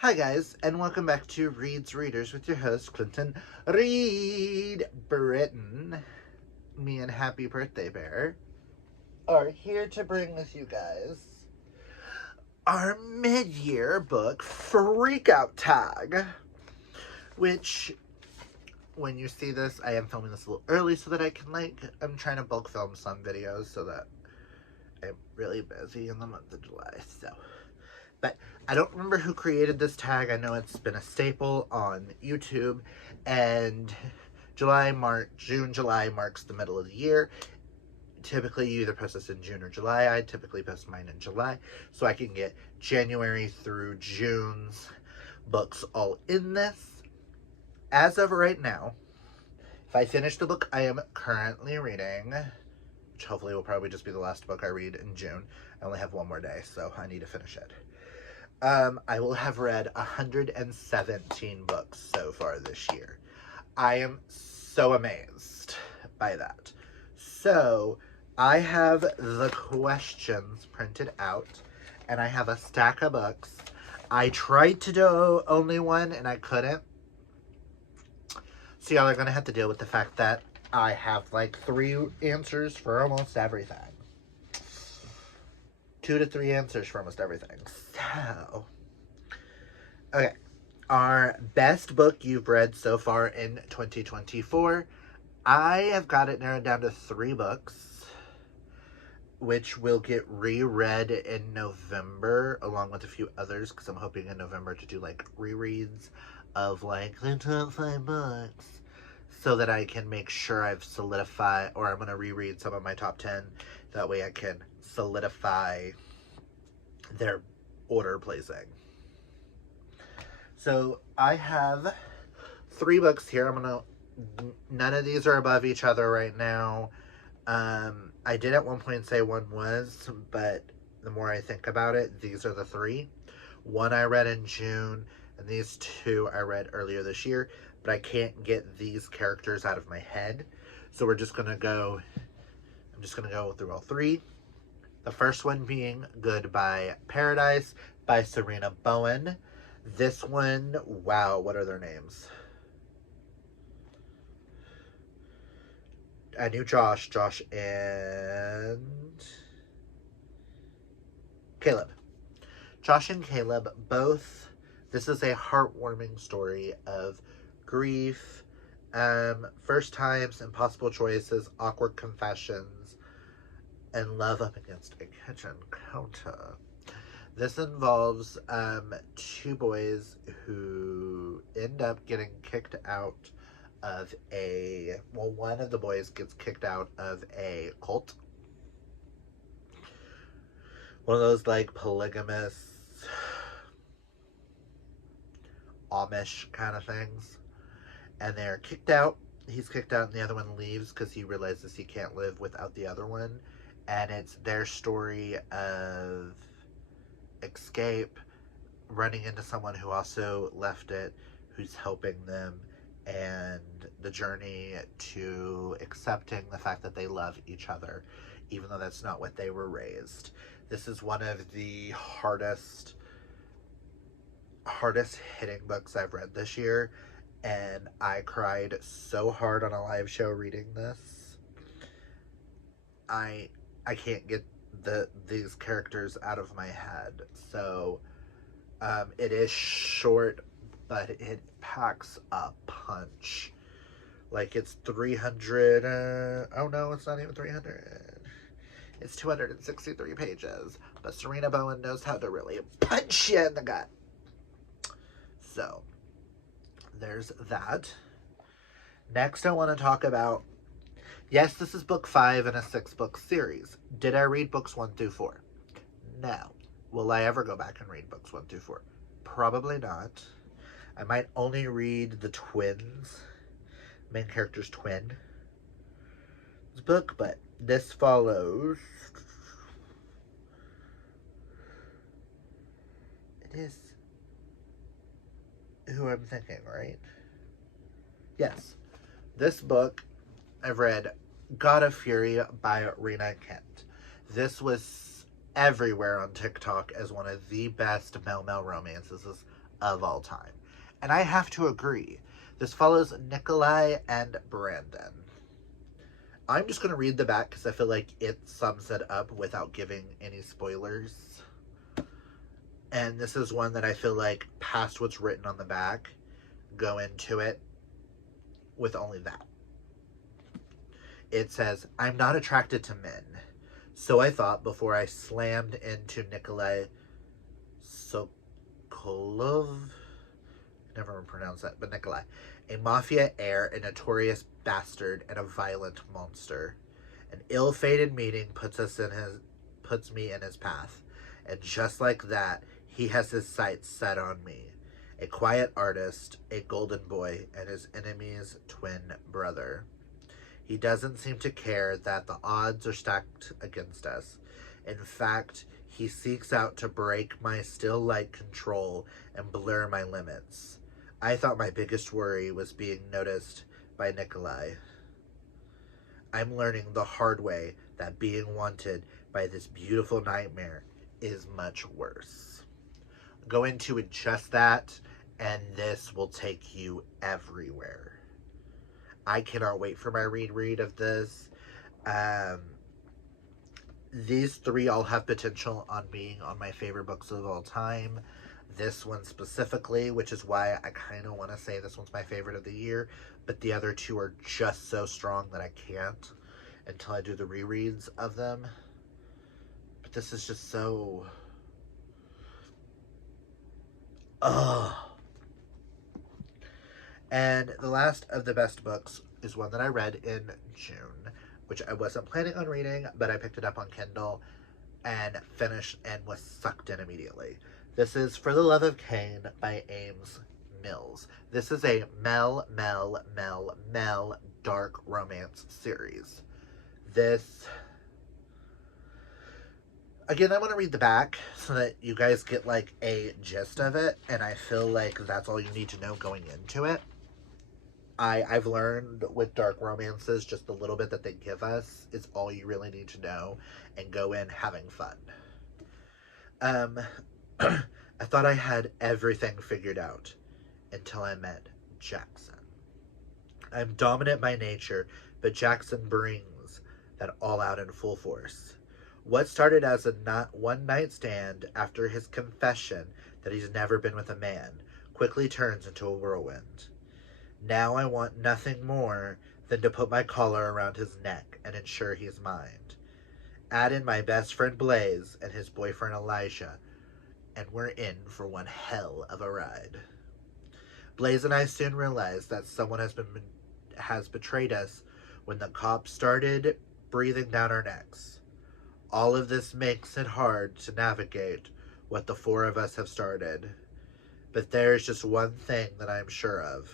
Hi guys, and welcome back to Reed's Readers with your host, Clinton Reed Britton. Me and Happy Birthday Bear are here to bring with you guys our mid-year book Freakout Tag, which, when you see this, I am filming this a little early so that I'm trying to bulk film some videos so that I'm really busy in the month of July, But I don't remember who created this tag. I know it's been a staple on YouTube, and June, July marks the middle of the year. Typically, you either post this in June or July. I typically post mine in July, so I can get January through June's books all in this. As of right now, if I finish the book I am currently reading, which hopefully will probably just be the last book I read in June. I only have one more day, so I need to finish it. I will have read 117 books so far this year. I am so amazed by that. So, I have the questions printed out, and I have a stack of books. I tried to do only one, and I couldn't. So y'all are going to have to deal with the fact that I have like 3 answers for almost everything. 2 to 3 answers for almost everything. So, okay. Our best book you've read so far in 2024. I have got it narrowed down to 3 books, which will get reread in November, along with a few others, because I'm hoping in November to do like rereads of like the top 5 books, so that I can make sure I've solidified, or I'm going to reread some of my top 10. That way I can solidify their order placing. So I have 3 books here. None of these are above each other right now. I did at one point say one was, but the more I think about it, these are the 3. One I read in June, and these 2 I read earlier this year, but I can't get these characters out of my head. So I'm just going to go through all 3. The first one being Goodbye Paradise by Serena Bowen. This one, wow, what are their names? I knew Josh and Caleb. Josh and Caleb both, this is a heartwarming story of grief, first times, impossible choices, awkward confessions, and love up against a kitchen counter. This involves 2 boys who end up getting kicked out of one of the boys gets kicked out of a cult. One of those like polygamous Amish kind of things. And they're kicked out. He's kicked out and the other one leaves because he realizes he can't live without the other one. And it's their story of escape, running into someone who also left it, who's helping them, and the journey to accepting the fact that they love each other, even though that's not what they were raised. This is one of the hardest hitting books I've read this year, and I cried so hard on a live show reading this. I can't get these characters out of my head. So it is short, but it packs a punch. Like, it's 300, oh no, it's not even 300. It's 263 pages. But Serena Bowen knows how to really punch you in the gut. So, there's that. Next, I want to talk about, yes, this is book 5 in a 6-book series. Did I read books 1 through 4? No. Will I ever go back and read books 1 through 4? Probably not. I might only read the twins, main character's twin book, but this follows. It is who I'm thinking, right? Yes. This book, I've read God of Fury by Rena Kent. This was everywhere on TikTok as one of the best Mel romances of all time. And I have to agree. This follows Nikolai and Brandon. I'm just going to read the back because I feel like it sums it up without giving any spoilers. And this is one that I feel like, past what's written on the back, go into it with only that. It says, I'm not attracted to men. So I thought before I slammed into Nikolai Sokolov. Never pronounce that, but Nikolai. A mafia heir, a notorious bastard, and a violent monster. An ill-fated meeting puts me in his path. And just like that, he has his sights set on me. A quiet artist, a golden boy, and his enemy's twin brother. He doesn't seem to care that the odds are stacked against us. In fact, he seeks out to break my still-like control and blur my limits. I thought my biggest worry was being noticed by Nikolai. I'm learning the hard way that being wanted by this beautiful nightmare is much worse. Go into it just that, and this will take you everywhere. I cannot wait for my reread of this. These three all have potential on being on my favorite books of all time. This one specifically, which is why I kind of want to say this one's my favorite of the year, but the other two are just so strong that I can't until I do the rereads of them. But this is just so... Ugh. And the last of the best books is one that I read in June, which I wasn't planning on reading, but I picked it up on Kindle and finished and was sucked in immediately. This is For the Love of Cain by Ames Mills. This is a Mel dark romance series. This... Again, I want to read the back so that you guys get like a gist of it, and I feel like that's all you need to know going into it. I've learned with dark romances, just the little bit that they give us is all you really need to know, and go in having fun. I thought I had everything figured out until I met Jackson. I'm dominant by nature, but Jackson brings that all out in full force. What started as a one-night stand after his confession that he's never been with a man quickly turns into a whirlwind. Now I want nothing more than to put my collar around his neck and ensure he's mine. Add in my best friend Blaze and his boyfriend Elijah, and we're in for one hell of a ride. Blaze and I soon realized that someone has betrayed us when the cops started breathing down our necks. All of this makes it hard to navigate what the four of us have started. But there's just one thing that I'm sure of.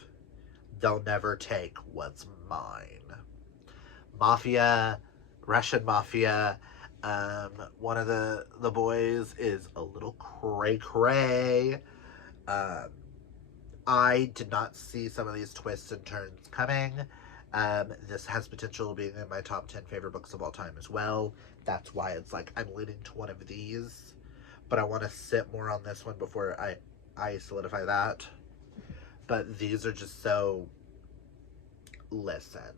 They'll never take what's mine. Mafia, Russian mafia. One of the boys is a little cray-cray. I did not see some of these twists and turns coming. This has potential of being in my top 10 favorite books of all time as well. That's why it's like I'm leaning to one of these. But I want to sit more on this one before I solidify that. But these are just so... Listen.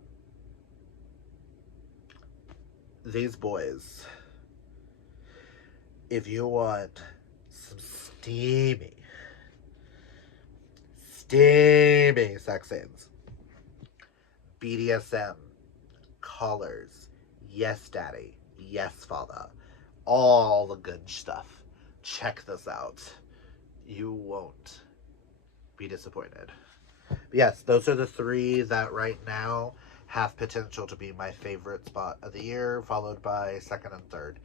These boys, if you want some steamy sex scenes, BDSM, collars, yes daddy, yes father, all the good stuff, check this out. You won't be disappointed. But yes, those are the three that right now have potential to be my favorite spot of the year, followed by second and third.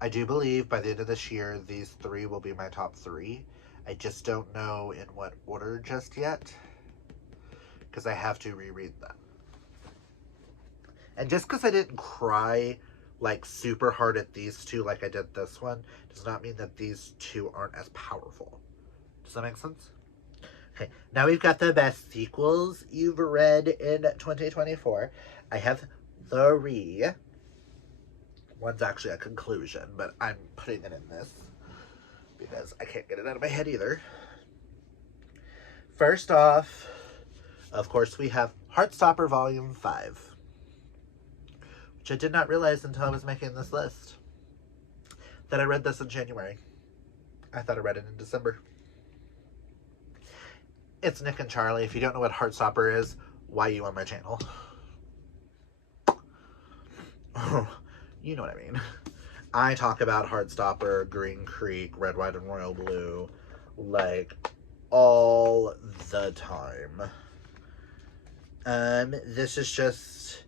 I do believe by the end of this year, these three will be my top three. I just don't know in what order just yet, because I have to reread them. And just because I didn't cry like super hard at these two like I did this one, does not mean that these two aren't as powerful. Does that make sense? Okay, now we've got the best sequels you've read in 2024. I have three. One's actually a conclusion, but I'm putting it in this because I can't get it out of my head either. First off, of course, we have Heartstopper Volume 5, which I did not realize until I was making this list, that I read this in January. I thought I read it in December. It's Nick and Charlie. If you don't know what Heartstopper is, why are you on my channel? You know what I mean. I talk about Heartstopper, Green Creek, Red, White, and Royal Blue, like, all the time. This is just,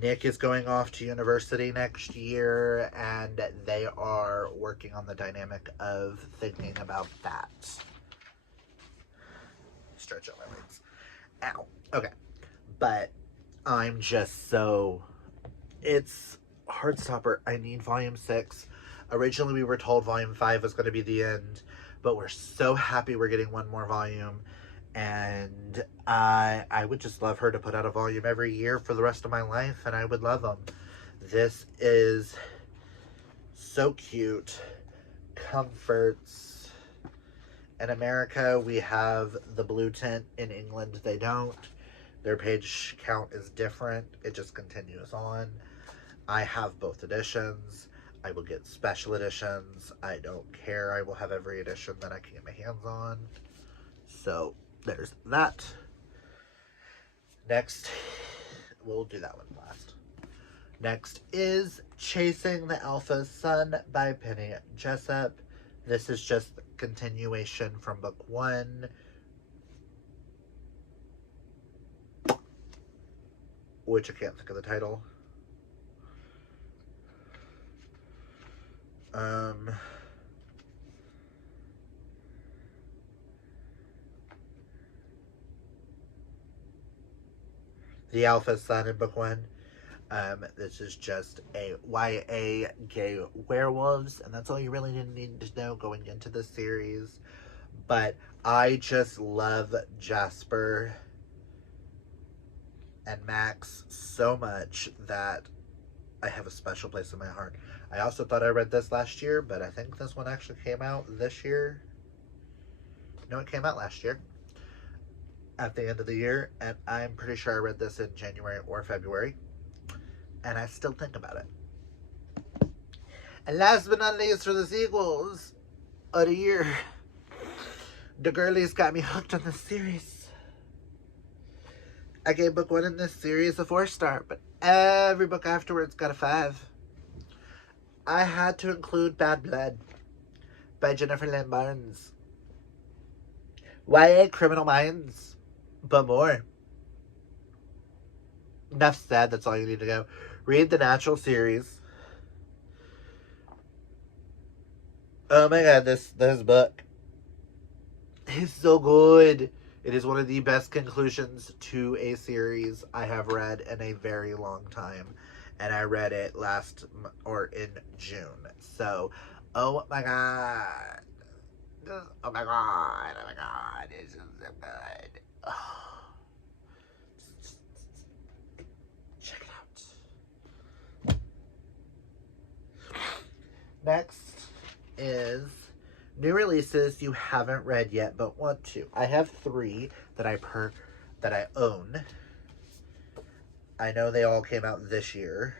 Nick is going off to university next year, and they are working on the dynamic of thinking about that. Stretch out my legs. Ow. Okay. But I'm just so... It's Heartstopper. I need Volume 6. Originally, we were told Volume 5 was going to be the end, but we're so happy we're getting one more volume. And I would just love her to put out a volume every year for the rest of my life, and I would love them. This is so cute. Comforts. In America, we have the blue tint. In England, they don't. Their page count is different. It just continues on. I have both editions. I will get special editions. I don't care. I will have every edition that I can get my hands on. So, there's that. Next, we'll do that one last. Next is Chasing the Alpha Sun by Penny Jessup. This is just the continuation from book 1. Which I can't think of the title. The Alpha Sun in book 1. This is just a YA gay werewolves, and that's all you really need to know going into the series. But I just love Jasper and Max so much that I have a special place in my heart. I also thought I read this last year, but I think this one actually came out this year. No, it came out last year at the end of the year, and I'm pretty sure I read this in January or February, and I still think about it. And last but not least, for the sequels of the year, the girlies got me hooked on this series. I gave book 1 in this series a 4-star, but every book afterwards got a 5. I had to include Bad Blood by Jennifer Lynn Barnes. YA Criminal Minds, but more. Enough said, that's all you need to go. Read the Natural series. Oh my god, this book is so good. It is one of the best conclusions to a series I have read in a very long time. And I read it in June. So, oh my god. Oh my god. It's just so good. Oh. Check it out. Next is new releases you haven't read yet but want to. I have 3 that I own. I know they all came out this year.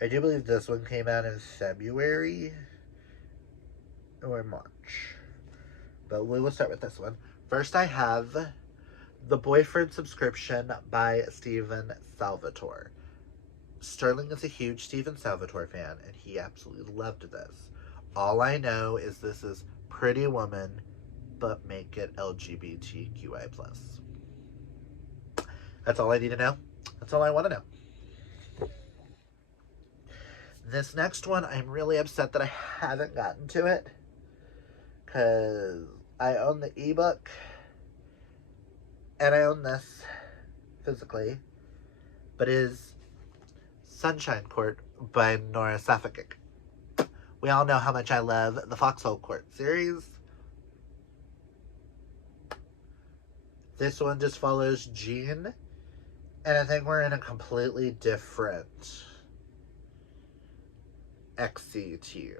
I do believe this one came out in February or March. But we will start with this one. First, I have The Boyfriend Subscription by Stephen Salvatore. Sterling is a huge Stephen Salvatore fan, and he absolutely loved this. All I know is this is Pretty Woman, but make it LGBTQI+. That's all I need to know. That's all I want to know. This next one, I'm really upset that I haven't gotten to it, because I own the ebook, and I own this physically, but it is Sunshine Court by Nora Safekic. We all know how much I love the Foxhole Court series. This one just follows Jean, and I think we're in a completely different XC team.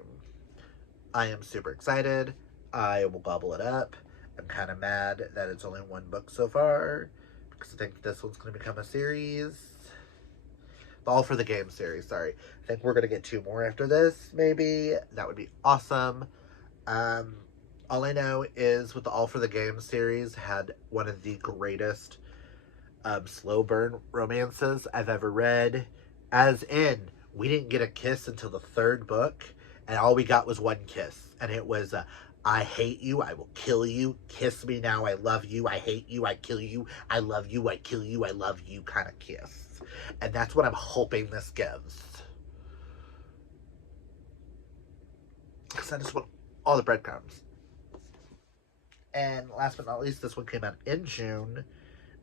I am super excited. I will gobble it up. I'm kind of mad that it's only one book so far, because I think this one's going to become a series. The All for the Game series, sorry. I think we're going to get 2 more after this, maybe. That would be awesome. All I know is with the All for the Game series, had one of the greatest slow burn romances I've ever read. As in, we didn't get a kiss until the 3rd book, and all we got was one kiss. And it was I hate you, I will kill you, kiss me now, I love you, I hate you, I kill you, I love you, I kill you, I love you kind of kiss. And that's what I'm hoping this gives. Because I just want all the breadcrumbs. And last but not least, this one came out in June.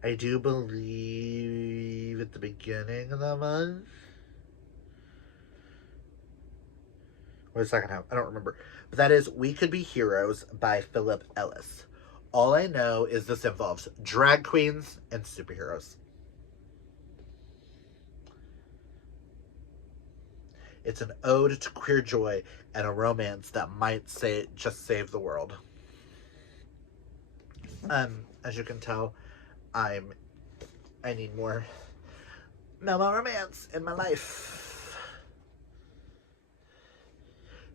I do believe at the beginning of the month. Or the second half, I don't remember. But that is We Could Be Heroes by Philip Ellis. All I know is this involves drag queens and superheroes. It's an ode to queer joy and a romance that might just save the world. As you can tell, I need more male romance in my life.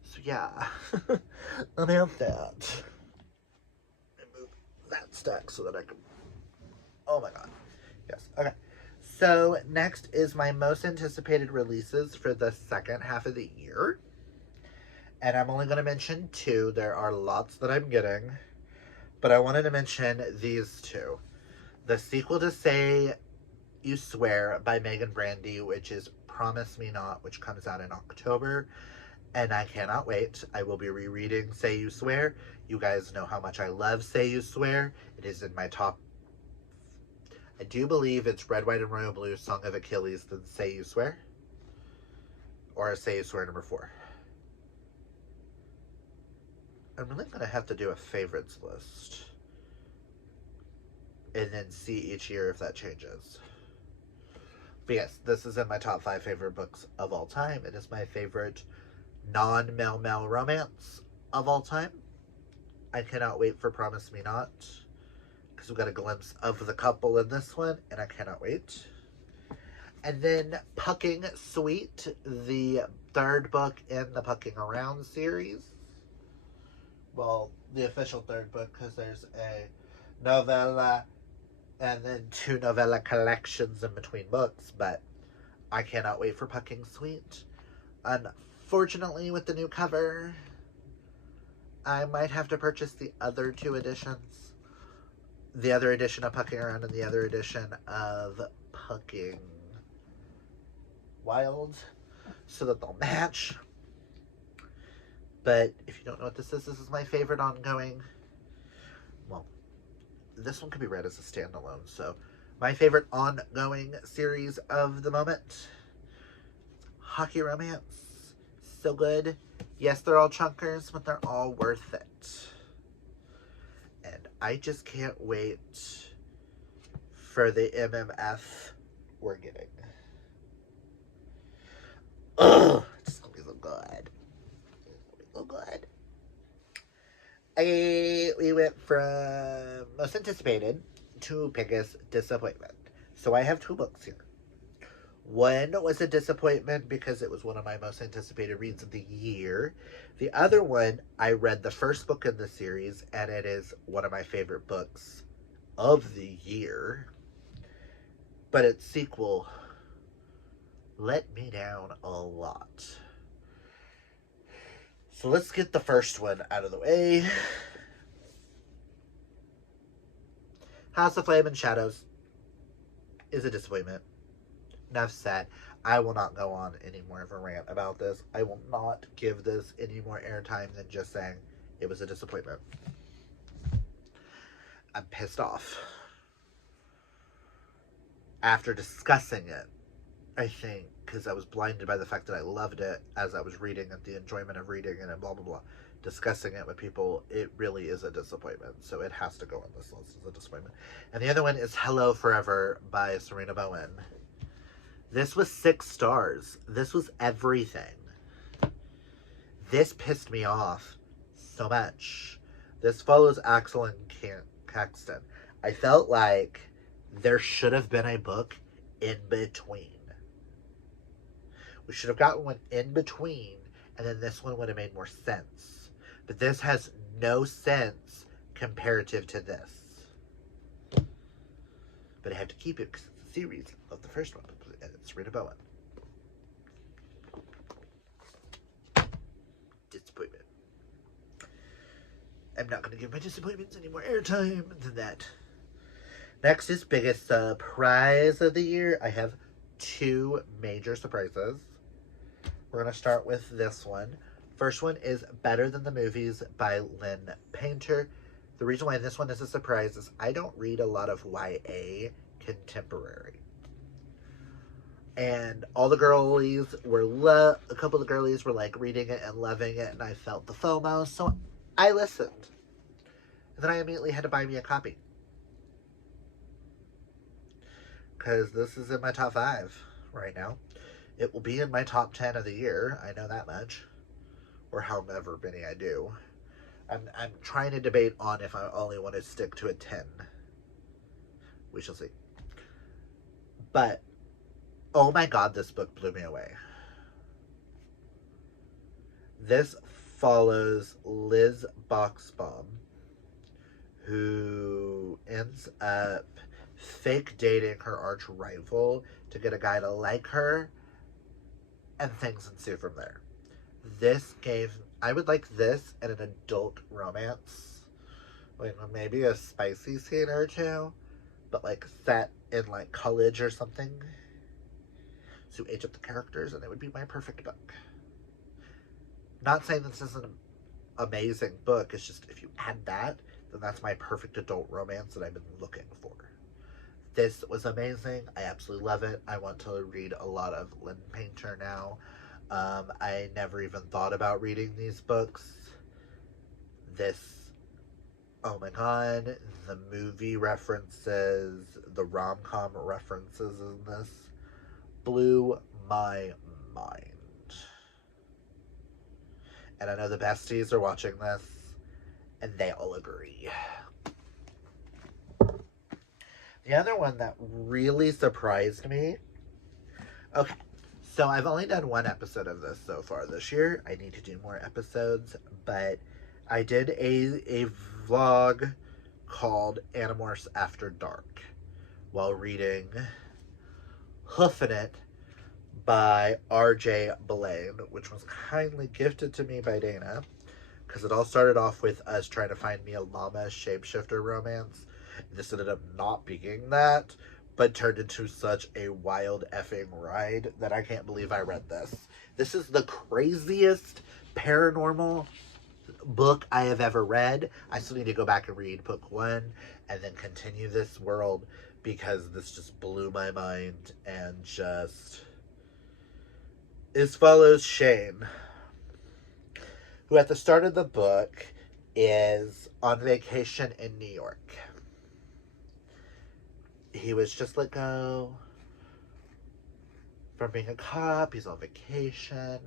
So yeah, let me have that. And move that stack so that I can. Oh my god. Yes. Okay. So next is my most anticipated releases for the second half of the year. And I'm only going to mention 2. There are lots that I'm getting. But I wanted to mention these 2. The sequel to Say You Swear by Megan Brandy, which is Promise Me Not, which comes out in October. And I cannot wait. I will be rereading Say You Swear. You guys know how much I love Say You Swear. It is in my top. I do believe it's Red, White, and Royal Blue, Song of Achilles, then Say You Swear. Or Say You Swear number 4. I'm really going to have to do a favorites list. And then see each year if that changes. But yes, this is in my top 5 favorite books of all time. It is my favorite non-male romance of all time. I cannot wait for Promise Me Not, because we got a glimpse of the couple in this one, and I cannot wait. And then Pucking Sweet, the 3rd book in the Pucking Around series. Well, the official 3rd book, because there's a novella and then 2 novella collections in between books, but I cannot wait for Pucking Sweet. Unfortunately, with the new cover, I might have to purchase the other 2 editions. The other edition of Pucking Around and the other edition of Pucking Wild, so that they'll match. But if you don't know what this is my favorite ongoing. Well, this one could be read as a standalone. So, my favorite ongoing series of the moment. Hockey romance. So good. Yes, they're all chunkers, but they're all worth it. And I just can't wait for the MMF we're getting. Ugh, it's gonna be so good. So good. We went from most anticipated to biggest disappointment. So I have 2 books here. One was a disappointment because it was one of my most anticipated reads of the year. The other one, I read the first book in the series, and it is one of my favorite books of the year. But its sequel let me down a lot. So let's get the first one out of the way. House of Flame and Shadows is a disappointment. Enough said. I will not go on any more of a rant about this. I will not give this any more airtime than just saying it was a disappointment. I'm pissed off. After discussing it, I think, because I was blinded by the fact that I loved it as I was reading it, the enjoyment of reading it, and blah, blah, blah. Discussing it with people, it really is a disappointment. So it has to go on this list as a disappointment. And the other one is Hello Forever by Serena Bowen. This was 6 stars. This was everything. This pissed me off so much. This follows Axel and Caxton. I felt like there should have been a book in between. We should have gotten one in between, and then this one would have made more sense. But this has no sense comparative to this. But I have to keep it because it's a series of the first one, and it's Rita Bowen. Disappointment. I'm not going to give my disappointments any more airtime than that. Next is biggest surprise of the year. I have 2 major surprises. We're going to start with this one. First one is Better Than the Movies by Lynn Painter. The reason why this one is a surprise is I don't read a lot of YA contemporary. And all the girlies were, a couple of the girlies were like reading it and loving it, and I felt the FOMO, so I listened. And then I immediately had to buy me a copy. Because this is in my top 5 right now. It will be in my top 10 of the year, I know that much. Or however many I do. I'm trying to debate on if I only want to stick to a 10. We shall see. But, oh my god, this book blew me away. This follows Liz Boxbaum, who ends up fake dating her arch rival to get a guy to like her, and things ensue from there. This gave, I would like this in an adult romance, like maybe a spicy scene or 2, but like set in like college or something, to age up the characters, and it would be my perfect book. Not saying this is an amazing book, it's just if you add that, then that's my perfect adult romance that I've been looking for. This was amazing. I absolutely love it. I want to read a lot of Lynn Painter now. I never even thought about reading these books. This, oh my god, the movie references, the rom-com references in this blew my mind. And I know the besties are watching this, and they all agree. The other one that really surprised me, okay, so I've only done 1 episode of this so far this year. I need to do more episodes, but I did a vlog called Animorphs After Dark while reading Hoofin' It by R.J. Blaine, which was kindly gifted to me by Dana, because it all started off with us trying to find me a llama shapeshifter romance. This ended up not being that, but turned into such a wild effing ride that I can't believe I read this. This is the craziest paranormal book I have ever read. I still need to go back and read book 1 and then continue this world, because this just blew my mind. And just, it follows Shane, who at the start of the book is on vacation in New York. He was just let go from being a cop. He's on vacation.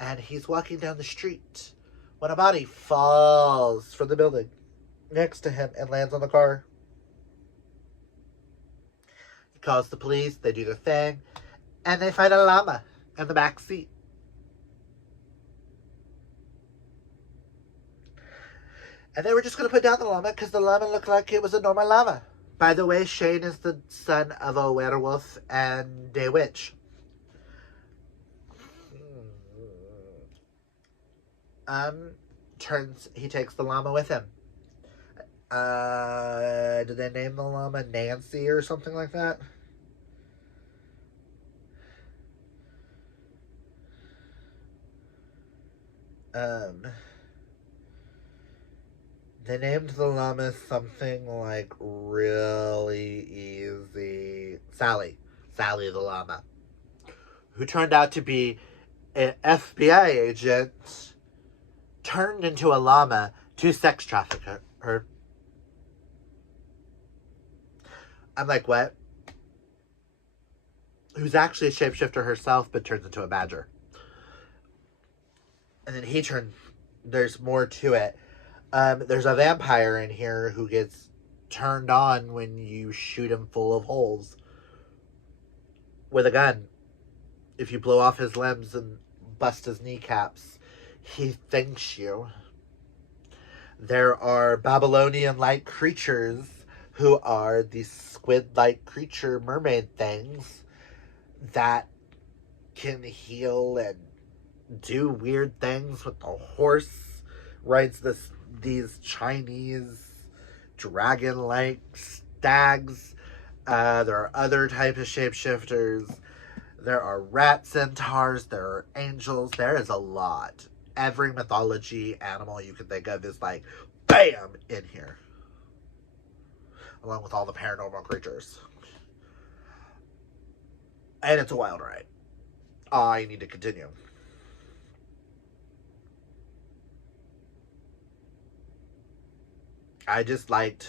And he's walking down the street when a body falls from the building next to him and lands on the car. He calls the police. They do their thing. And they find a llama in the back seat. And they were just going to put down the llama because the llama looked like it was a normal llama. By the way, Shane is the son of a werewolf and a witch. He takes the llama with him. Did they name the llama Nancy or something like that? They named the llama something like really easy. Sally. Sally the llama. Who turned out to be an FBI agent turned into a llama to sex traffic her. I'm like, what? Who's actually a shapeshifter herself, but turns into a badger. And then there's more to it. There's a vampire in here who gets turned on when you shoot him full of holes with a gun. If you blow off his limbs and bust his kneecaps, he thanks you. There are Babylonian-like creatures who are these squid-like creature mermaid things that can heal and do weird things with the horse. Rides these Chinese dragon-like stags. There are other types of shapeshifters. There are rat centaurs. There are angels. There is a lot. Every mythology animal you can think of is like, bam, in here. Along with all the paranormal creatures. And it's a wild ride. I need to continue. I just liked...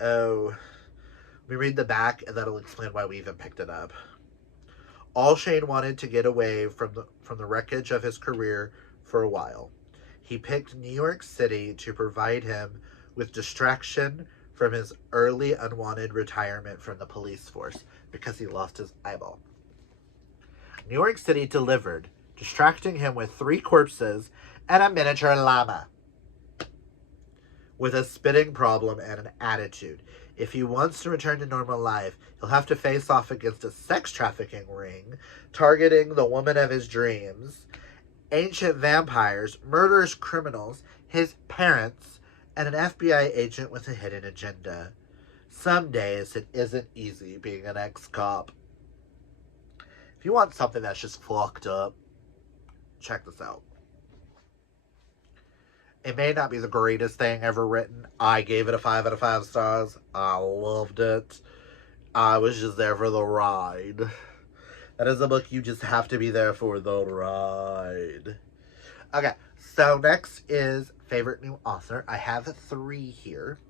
Oh... We read the back, and that'll explain why we even picked it up. All Shane wanted to get away from the wreckage of his career for a while. He picked New York City to provide him with distraction from his early unwanted retirement from the police force because he lost his eyeball. New York City delivered, distracting him with 3 corpses and a miniature llama with a spitting problem and an attitude. If he wants to return to normal life, he'll have to face off against a sex trafficking ring, targeting the woman of his dreams, ancient vampires, murderous criminals, his parents, and an FBI agent with a hidden agenda. Some days it isn't easy being an ex-cop. If you want something that's just fucked up, check this out. It may not be the greatest thing ever written. I gave it a 5 out of 5 stars. I loved it. I was just there for the ride. That is a book you just have to be there for the ride. Okay, so next is favorite new author. I have 3 here.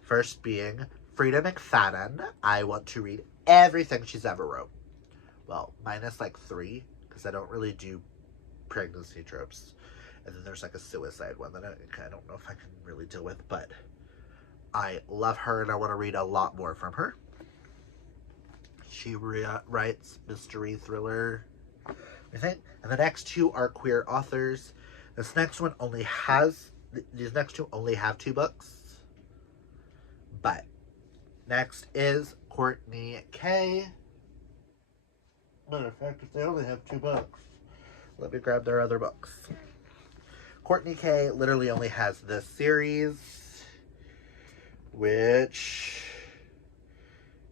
First being Frida McFadden. I want to read everything she's ever wrote. Well, minus like 3, because I don't really do pregnancy tropes. And then there's like a suicide one that I don't know if I can really deal with, but I love her and I want to read a lot more from her. She writes mystery thriller, I think. And the next 2 are queer authors. These next 2 only have 2 books. But next is Courtney K. Matter of fact, if they only have 2 books, let me grab their other books. Courtney K literally only has this series, which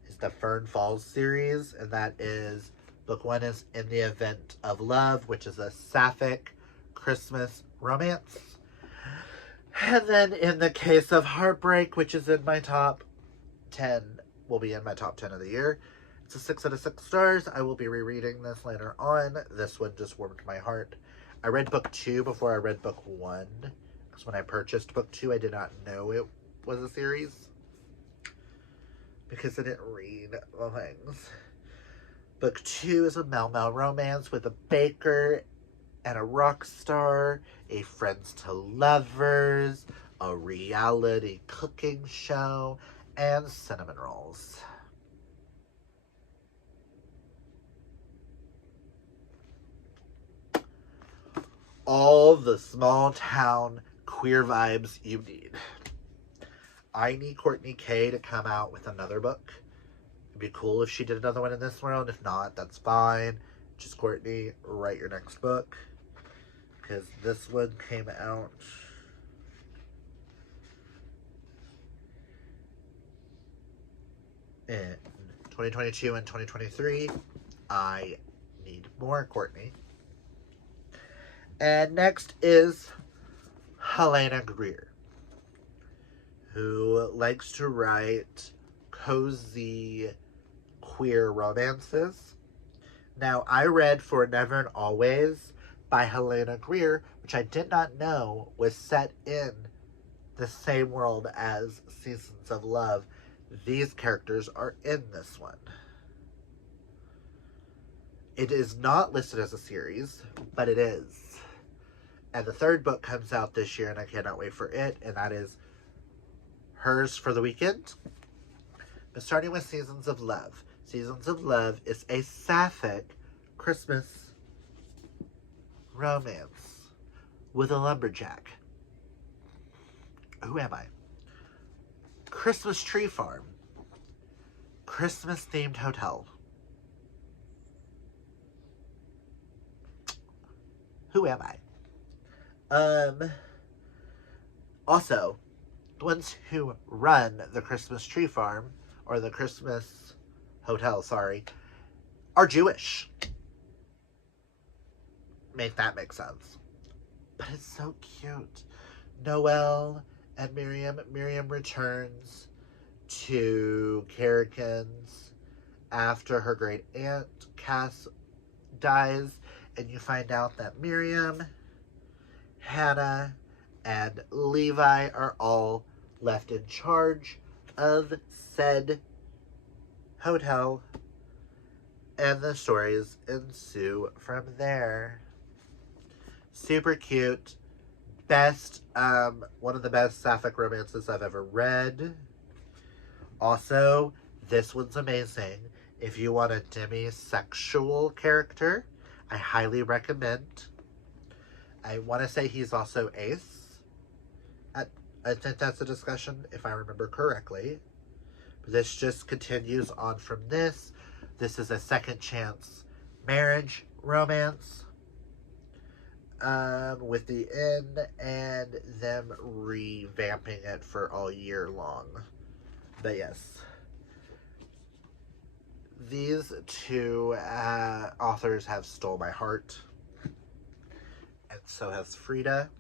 is the Fern Falls series, and that is, book 1 is In the Event of Love, which is a sapphic Christmas romance. And then In the Case of Heartbreak, which is in my top 10, will be in my top 10 of the year. It's a 6 out of 6 stars. I will be rereading this later on. This one just warmed my heart. I read book 2 before I read book 1. Because when I purchased book 2, I did not know it was a series. Because I didn't read the things. Book 2 is a Mel romance with a baker and a rock star, a friends to lovers, a reality cooking show, and cinnamon rolls. All the small town queer vibes you need. I need Courtney K to come out with another book. It'd be cool if she did another one in this world. If not, that's fine. Just Courtney, write your next book. Because this one came out in 2022 and 2023. I need more Courtney. And next is Helena Greer, who likes to write cozy queer romances. Now, I read For Never and Always by Helena Greer, which I did not know was set in the same world as Seasons of Love. These characters are in this one. It is not listed as a series, but it is. And the third book comes out this year, and I cannot wait for it, and that is Hers for the Weekend. But starting with Seasons of Love. Seasons of Love is a sapphic Christmas romance with a lumberjack. Who am I? Christmas tree farm. Christmas themed hotel. Who am I? Also, the ones who run the Christmas tree farm, or the Christmas hotel, sorry, are Jewish. Make that make sense. But it's so cute. Noelle and Miriam. Miriam returns to Carrigan's after her great aunt Cass dies, and you find out that Miriam, Hannah, and Levi are all left in charge of said hotel, and the stories ensue from there. Super cute. Best, one of the best sapphic romances I've ever read. Also, this one's amazing. If you want a demisexual character, I highly recommend. I want to say he's also ace. I think that's a discussion, if I remember correctly. But this just continues on from this. This is a second chance marriage romance. With the end and them revamping it for all year long. But yes. These two authors have stole my heart. And so has Frida.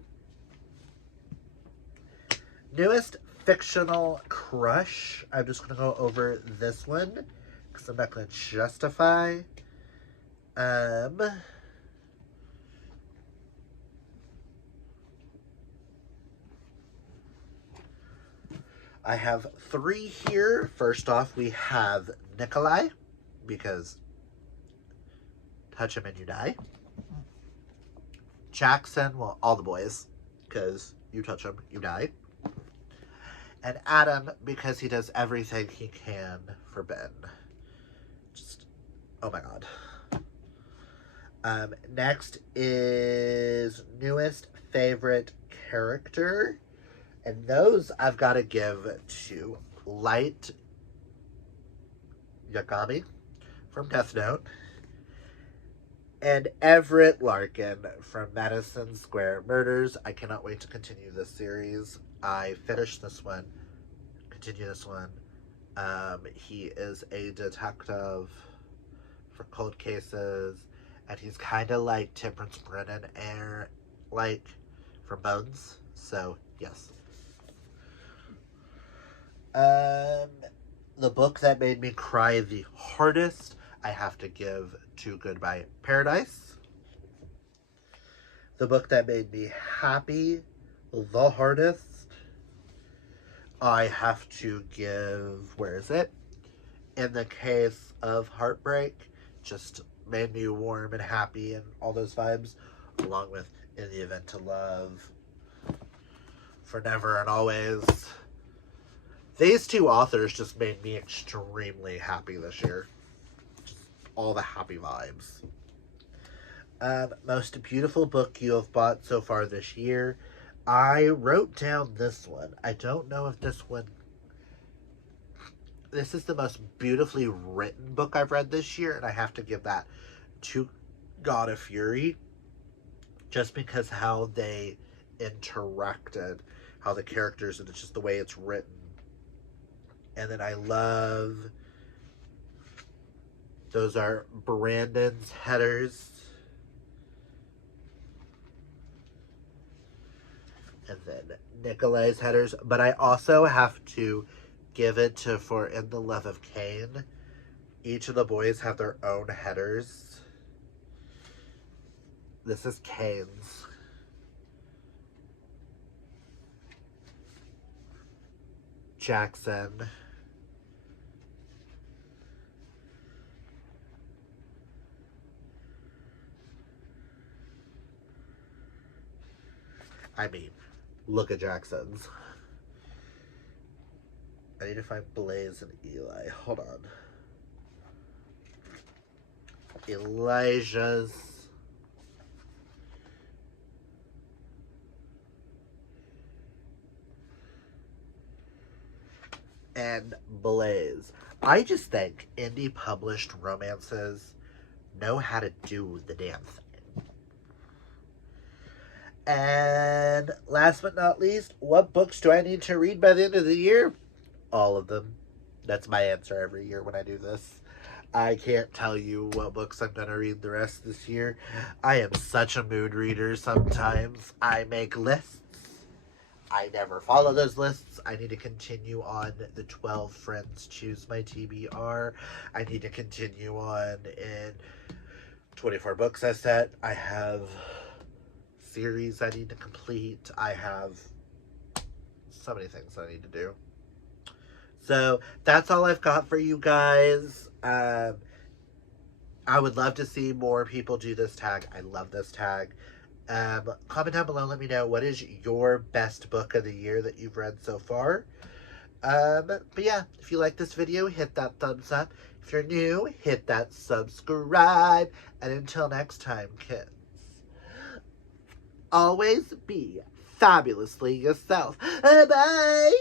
Newest fictional crush. I'm just going to go over this one because I'm not going to justify. I have three here. First off, we have Nikolai, because touch him and you die. Jackson, well, all the boys, because you touch him, you die. And Adam, because he does everything he can for Ben. Just, oh my god. Next is newest favorite character. And those I've got to give to Light Yagami from Death Note and Everett Larkin from Madison Square Murders. I cannot wait to continue this series. I finished this one, continue this one. He is a detective for cold cases, and he's kind of like Temperance Brennan, like from Bones. So yes. The book that made me cry the hardest, I have to give to Goodbye Paradise. The book that made me happy the hardest, I have to give, where is it? In the Case of Heartbreak. Just made me warm and happy and all those vibes, along with In the Event to Love, For Never and Always. These two authors just made me extremely happy this year. Just all the happy vibes. Most beautiful book you have bought so far this year. I wrote down this one. I don't know if this one... This is the most beautifully written book I've read this year, and I have to give that to God of Fury. Just because how they interacted, how the characters, and it's just the way it's written. And then I love... Those are Brandon's headers. And then Nikolai's headers. But I also have to give it to For In the Love of Cain. Each of the boys have their own headers. This is Cain's. Jackson. I mean, look at Jackson's. I need to find Blaze and Eli. Hold on. Elijah's. And Blaze. I just think indie published romances know how to do the damn thing. And last but not least, what books do I need to read by the end of the year? All of them. That's my answer every year when I do this. I can't tell you what books I'm going to read the rest of this year. I am such a mood reader sometimes. I make lists. I never follow those lists. I need to continue on the 12 Friends Choose My TBR. I need to continue on in 24 books I set. I have series I need to complete. I have so many things I need to do. So that's all I've got for you guys. I would love to see more people do this tag. I love this tag. Comment down below, let me know what is your best book of the year that you've read so far. But yeah, if you like this video, hit that thumbs up. If you're new, hit that subscribe. And until next time, kids, always be fabulously yourself. Bye!